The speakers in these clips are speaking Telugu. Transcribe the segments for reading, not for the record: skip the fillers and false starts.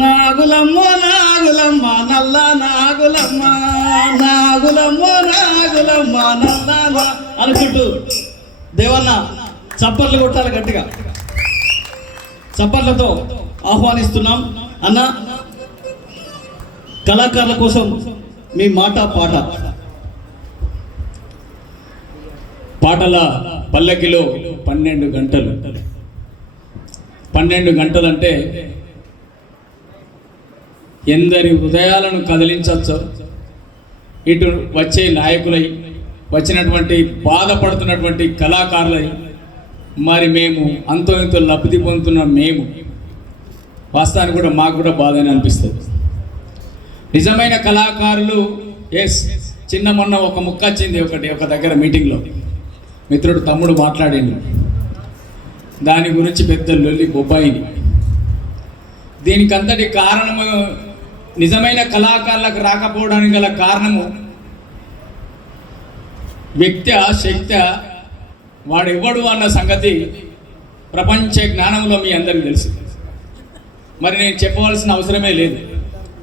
నాగులమ్మ నాగులమ్మ నల్ల నాగులమ్మ నాగులమ్మ నాగులమ్మ నల్ల అనుకుంటూ దేవన్న చప్పట్లు కొట్టాలి గట్టిగా. చప్పట్లతో ఆహ్వానిస్తున్నాం. అన్న, కళాకారుల కోసం మీ మాట పాట. పాటల పల్లకిలో 12 గంటలు. 12 గంటలు అంటే ఎందరి హృదయాలను కదిలించవచ్చు. ఇటు వచ్చే నాయకులై, వచ్చినటువంటి బాధపడుతున్నటువంటి కళాకారులై, మరి మేము అంతో ఇంతో లబ్ధి పొందుతున్న మేము వాస్తవానికి కూడా మాకు కూడా బాధని అనిపిస్తుంది. నిజమైన కళాకారులు చిన్న మొన్న ఒక ముక్క వచ్చింది ఒక దగ్గర మీటింగ్లో, మిత్రుడు తమ్ముడు మాట్లాడిండు దాని గురించి పెద్ద లొల్లి బొబ్బాయిని. దీనికంతటి కారణము, నిజమైన కళాకారులకు రాకపోవడానికి గల కారణము వ్యక్తి శక్తి వాడెవ్వడు అన్న సంగతి ప్రపంచ జ్ఞానంలో మీ అందరికీ తెలుసు. మరి నేను చెప్పవలసిన అవసరమే లేదు.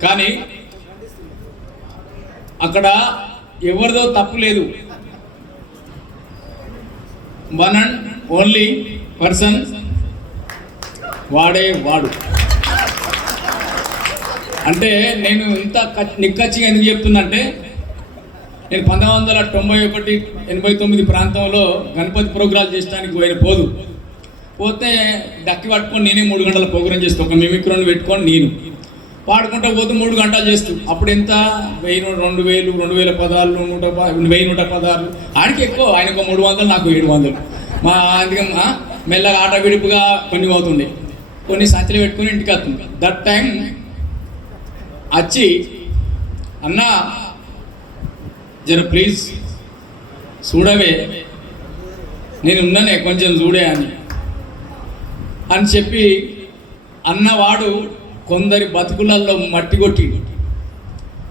కానీ అక్కడ ఎవరిదో తప్పు లేదు. వన్ అండ్ ఓన్లీ పర్సన్ వాడు. అంటే నేను ఇంత నిక్కచ్చిగా ఎందుకు చెప్తున్నంటే, నేను 1991-89 ప్రాంతంలో గణపతి ప్రోగ్రాలు చేయడానికి పోతే డక్కి పట్టుకొని నేనే 3 గంటల ప్రోగ్రాం చేస్తాను. ఒక మిమిక్రోని పెట్టుకొని నేను పాడుకుంటూ పోతే 3 గంటలు చేస్తూ, అప్పుడు ఎంత 1000, 2000, 2000 పదాలు, 1116 ఆడికి ఎక్కువ. ఆయనకు 300, నాకు 700. మా అందుకే మెల్లగా ఆట విడుపుగా కొన్ని అవుతుండే, కొన్ని సంచులు పెట్టుకొని ఇంటికి వస్తుంది. దట్ టైం వచ్చి, అన్నా జర ప్లీజ్ చూడవే, నేను ఉన్నానే కొంచెం చూడే అని చెప్పి అన్నవాడు కొందరి బతుకులలో మట్టి కొట్టి.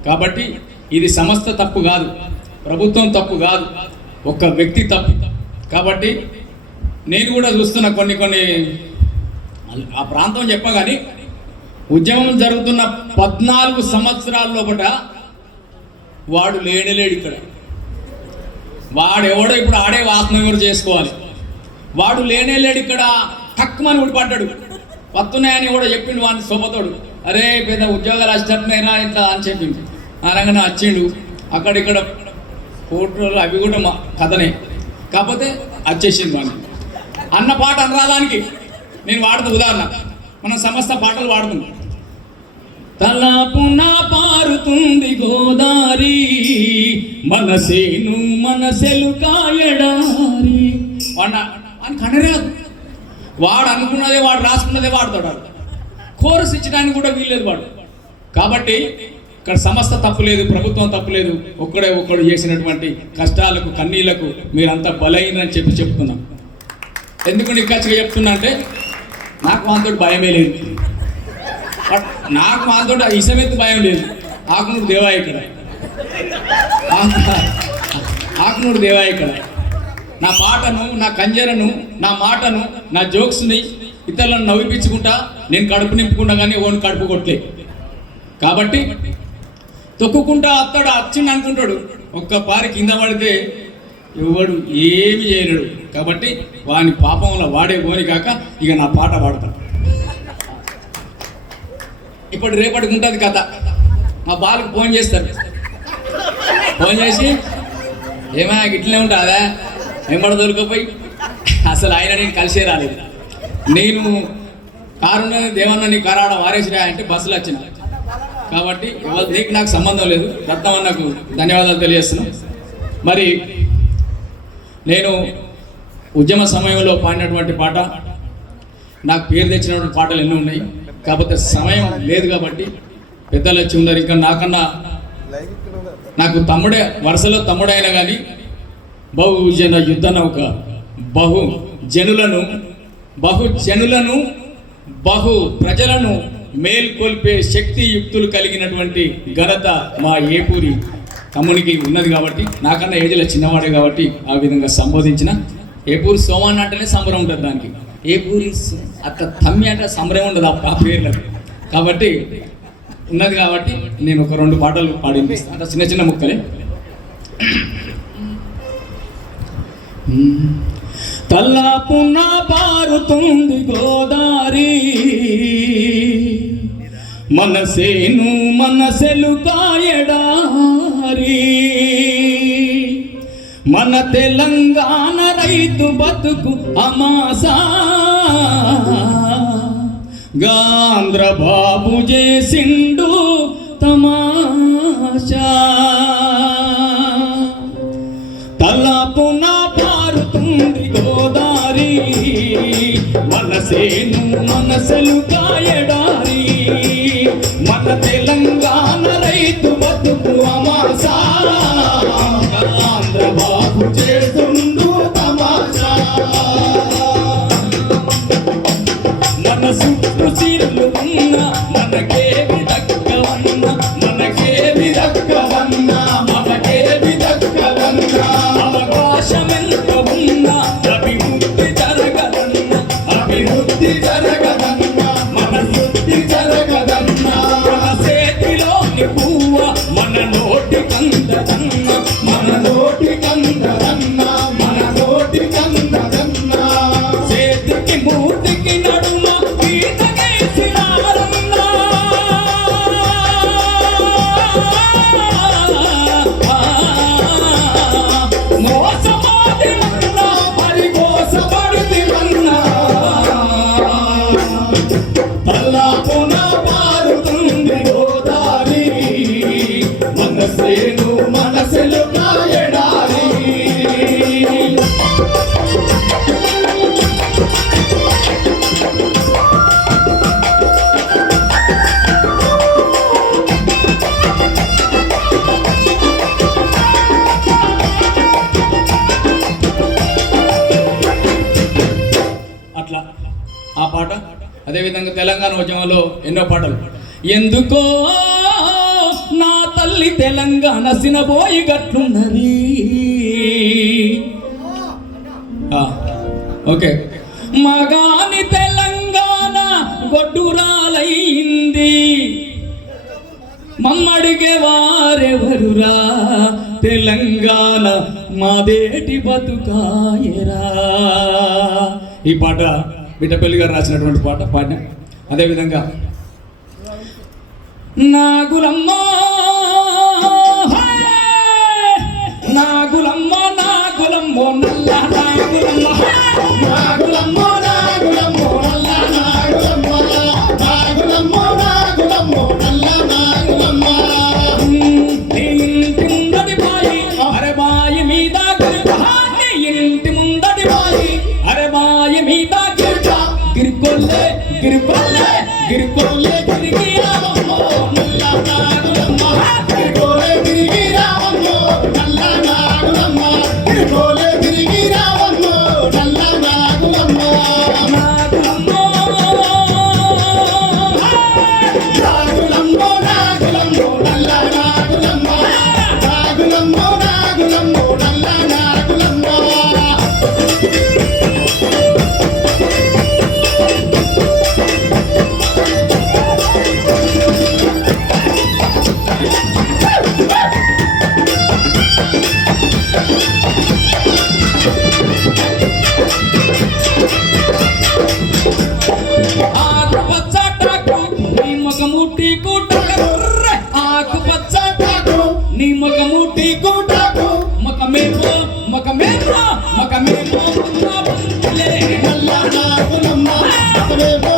కాబట్టి ఇది సంస్థ తప్పు కాదు, ప్రభుత్వం తప్పు కాదు, ఒక వ్యక్తి తప్పు. కాబట్టి నేను కూడా చూస్తున్న కొన్ని ఆ ప్రాంతం చెప్పగాని, ఉద్యమం జరుగుతున్న 14 సంవత్సరాల లోపల వాడు లేడు ఇక్కడ. వాడెవడో ఇప్పుడు ఆడే ఆత్మవిమర్శ చేసుకోవాలి. వాడు లేడు ఇక్కడ. తక్కువని ఊడిపడ్డాడు. వస్తున్నాయని కూడా చెప్పిండు వాడిని సొబతోడు. అరే పెద్ద ఉద్యోగాలు వచ్చినట్టునేనా ఇట్లా అని చెప్పింది. అనగానే వచ్చిండు. అక్కడిక్కడ ఫోటోలు అవి కూడా మా కథనే. కాకపోతే వచ్చేసింది వాడిని. అన్న పాట అనరాదానికి నేను వాడుతూ ఉదాహరణ, మనం సమస్త పాటలు వాడుతున్నాం. తలాపున పారుతుంది గోదారి, మనసేను మనసెలు కాయడారి అని కనరాదు. వాడు అనుకున్నదే, వాడు రాసుకున్నదే వాడతాడు. కోరస్ ఇచ్చడానికి కూడా వీల్లేదు వాడు. కాబట్టి ఇక్కడ సంస్థ తప్పు లేదు, ప్రభుత్వం తప్పు లేదు. ఒక్కడు చేసినటువంటి కష్టాలకు, కన్నీళ్లకు మీరంతా బలైనని చెప్తున్నాం. ఎందుకు నిక్కచ్చిగా చెప్తున్నా అంటే, నాకు వాంతోటి భయమే లేదు. నాకు వాంతోటి ఇసమెత్తు భయం లేదు. ఆకునూరు దేవా ఇక్కడ, ఆకునూరు దేవా ఇక్కడ. నా పాటను, నా కంజరను, నా మాటను, నా జోక్స్ని ఇతరులను నవ్విపించుకుంటా నేను కడుపు నింపుకుంటా, కానీ ఓన్ కడుపు కొట్టలే. కాబట్టి తొక్కుకుంటా అత్తాడు, వచ్చింది అనుకుంటాడు. ఒక్క పారి కింద పడితే ఎవడు ఏమి చేయలేడు. కాబట్టి వాని పాపంలో వాడే పోని కాక ఇక నా పాట పాడతాడు. ఇప్పుడు రేపటికి ఉంటుంది కథ. మా బాలకు ఫోన్ చేస్తారు. ఫోన్ చేసి, ఏమైనా ఇట్లనే ఉంటుందా వెంబడ దొరికిపోయి, అసలు ఆయన నేను కలిసే రాలేదు. నేను కారున్నది దేవన్న నీ కారాడ వారేసిరా అంటే బస్సులు వచ్చిన. కాబట్టి నీకు నాకు సంబంధం లేదు. రత్నమన్నకు ధన్యవాదాలు తెలియజేస్తున్నాను. మరి నేను ఉద్యమ సమయంలో పాడినటువంటి పాట, నాకు పేరు తెచ్చినటువంటి పాటలు ఎన్నో ఉన్నాయి. కాకపోతే సమయం లేదు కాబట్టి పెద్దలు వచ్చి ఉన్నారు. ఇంకా నాకన్నా నాకు తమ్ముడే, వరుసలో తమ్ముడైనా కానీ బహుజన యుద్ధ నౌక, బహుజనులను బహు ప్రజలను మేల్కొల్పే శక్తి యుక్తులు కలిగినటువంటి ఘనత మా ఏపూరి తమ్మునికి ఉన్నది. కాబట్టి నాకన్నా ఏజ్లో చిన్నవాడే కాబట్టి ఆ విధంగా సంబోధించిన. ఏపూరి సోమన్న అంటేనే సంబరం ఉంటుంది. దానికి ఏపూరి అట్లా తమ్మి అంటే సంబరం ఉండదు ఆ పేర్లకు. కాబట్టి ఉన్నది కాబట్టి నేను ఒక 2 పాటలు పాడి వినిపిస్తాను. అంటే చిన్న చిన్న ముక్కలే. తల్లాపున పారుతుంది గోదారి, మనసేను మనసెలు కాయడారి, మన తెలంగాణ రైతు బతుకు అమాసా, గాంధ్ర బాబు చేసిండు తమాషా. తలపున పారుతుంది గోదారి, మనసేను మనసెలు కాయడారి, మన తెలంగాణ రైతు బతుకు అమాసా, గాంధ్ర బాబు చేసిండు తమాషా. మన చుట్టూ చీరలు ఉన్న మనకేమి దక్కవన్న, మనకేమి దక్కవన్న, మనకేమి దక్కవన్న, అవకాశమెంత ఉన్నా అభివృద్ధి జరగదన్న, అభివృద్ధి జరగదన్న, మన వృద్ధి జరగదన్న. మన చేతిలోని పువ్వ మన నోటి కందదన్న, మన నోటి కందదన్న, మన నోటి కందదన్న. చేతికి మూతికి నడుమ ఈతకేసినారన్న, మోసమాడివన్న, మరి మోసపడితివన్న. తల్లాపున పారుతుంది గోదారి, మనసేను మనసెలు కాయడారి. అట్లా ఆ పాట. అదేవిధంగా తెలంగాణ ఉద్యమంలో ఎన్నో పాటలు. ఎందుకో నా తల్లి తెలంగాణ సినబోయి గట్లున్నది. ఓకే. మగాని తెలంగాణ గొడ్డురాలైంది, మమ్మడిగే వారెవరురా, తెలంగాణ మాదేటి బతుకాయరా. ఈ పాట బిడ్డపల్లి గారు రాసినటువంటి పాట పాడిన. అదేవిధంగా నాగులమ్మ నాగులమ్మ నాగులమ్మో నల్ల నాగులమ్మ, నాగులమ్మ నాగులమ్మో నల్ల నాగులమ్మ, నాగులమ్మ నాగులమ్మో నల్ల నాగులమ్మ. నీ ఇంటి ముందడి బాయి అరే బాయి మీద గిరిట, నీ ఇంటి ముందడి బాయి అరే బాయి మీద గిరిట, గిరికొల్లే గిరికొల్లే గిరికొల్లే గిరికి రావమ్మో నల్ల నాగులమ్మ, గిరికొల్లే గిరికి రావమ్మో నల్ల నాగులమ్మ, గిరికొల్లే గిరికి రావమ్మో నల్ల నాగులమ్మ. నాగులమ్మో నాగులమ్మో నాగులమ్మో నల్ల నాగులమ్మ, నాగులమ్మో నాగులమ్మో నల్ల నాగులమ్మ. ఆకుపచ్చ టాకు నీ ముఖము టీకు టాకు, ఆకుపచ్చ టాకు నీ ముఖము టీకు టాకు, ముఖమేమో ముఖమేమో ముఖమేమో బంతులే నల్ల నాగులమ్మ, ముఖమేమో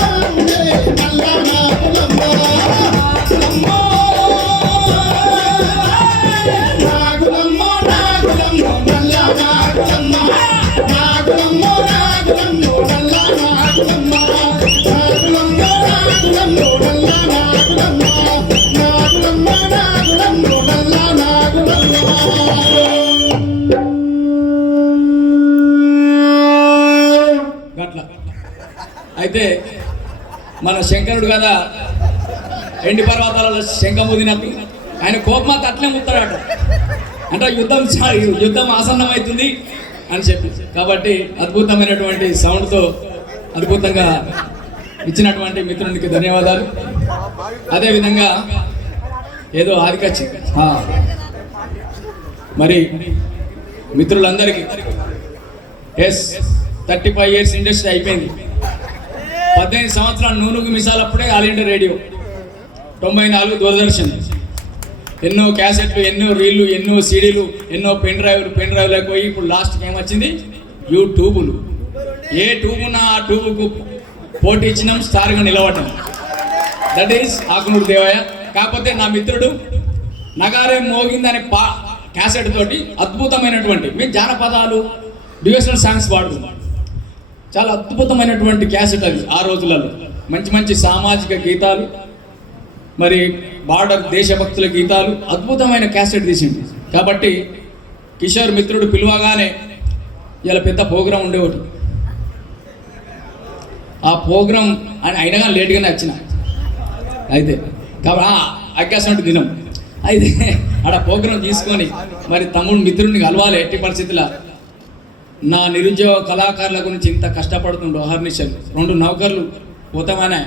బంతులే నల్ల నాగులమ్మ. నాగులమ్మ నాగులమ్మ నల్ల నాగులమ్మ, నాగులమ్మ నాగులమ్మ నల్ల నాగులమ్మ, నాగులమ్మ నాగులమ్మ నల్ల నాగులమ్మ, నాగులమ్మ నాగులమ్మ నల్ల నాగులమ్మ. గట్ల అయితే మన శంకరుడు కదా ఎండి పర్వతాలలో శంఖముదినట్టు ఆయన కోపమాత అట్లే ముత్తాడట. అంటే యుద్ధం ఆసన్నమవుతుంది అని చెప్పి. కాబట్టి అద్భుతమైనటువంటి సౌండ్తో అద్భుతంగా ఇచ్చినటువంటి మిత్రునికి ధన్యవాదాలు. అదేవిధంగా ఏదో ఆదికచ్చి మరి మిత్రులందరికీ 35 ఇయర్స్ ఇండస్ట్రీ అయిపోయింది. 18 సంవత్సరాలు నూనెకు మిసాలప్పుడే ఆల్ ఇండియా రేడియో, 94 దూరదర్శన్, ఎన్నో క్యాసెట్లు, ఎన్నో రీళ్లు, ఎన్నో సీడీలు, ఎన్నో పెన్ డ్రైవ్లకు పోయి ఇప్పుడు లాస్ట్కి ఏమొచ్చింది యూట్యూబులు. ఏ ట్యూబున ఆ ట్యూబుకు పోటీ ఇచ్చినాం, స్టార్గా నిలవటం. That is Akunuru Devaiah. కాకపోతే నా మిత్రుడు నగారే మోగిందనే క్యాసెట్ తోటి అద్భుతమైనటువంటి మీ జానపదాలు డివోషనల్ సాంగ్స్ పాడుతున్నాం. చాలా అద్భుతమైనటువంటి క్యాసెట్ అది. ఆ రోజులలో మంచి మంచి సామాజిక గీతాలు, మరి బార్డర్ దేశభక్తుల గీతాలు, అద్భుతమైన క్యాసెట్ తీసింది. కాబట్టి కిషోర్ మిత్రుడు పిలవగానే ఇలా పెద్ద ప్రోగ్రాం ఉండేవాడు. ఆ ప్రోగ్రాం అయినా కానీ లేట్గానే వచ్చిన అయితే కాబట్టి అగ్గాసం దినం అయితే ఆడ ప్రోగ్రాం తీసుకొని మరి తమ్ముడు మిత్రుడిని కలవాలి. ఎట్టి పరిస్థితుల్లో నా నిరుద్యోగ కళాకారుల గురించి ఇంత కష్టపడుతుండో అహర్నిశలు. 2 నౌకర్లు పోతామనే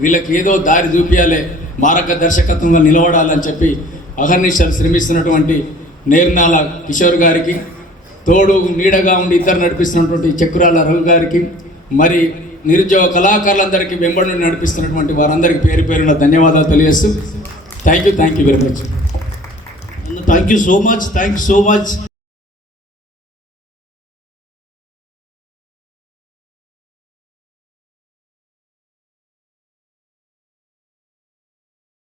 వీళ్ళకి ఏదో దారి చూపించాలి, మార్గదర్శకత్వంగా నిలబడాలని చెప్పి అహర్నిశలు శ్రమిస్తున్నటువంటి నేర్నాల కిషోర్ గారికి, తోడు నీడగా ఉండి ఇద్దరు నడిపిస్తున్నటువంటి చక్రాల రఘు గారికి, మరి నిరుద్యోగ కళాకారులందరికీ వెంబడి నుండి నడిపిస్తున్నటువంటి వారందరికీ పేరు పేరున ధన్యవాదాలు తెలియజేస్తూ thank you very much. Thank you so much.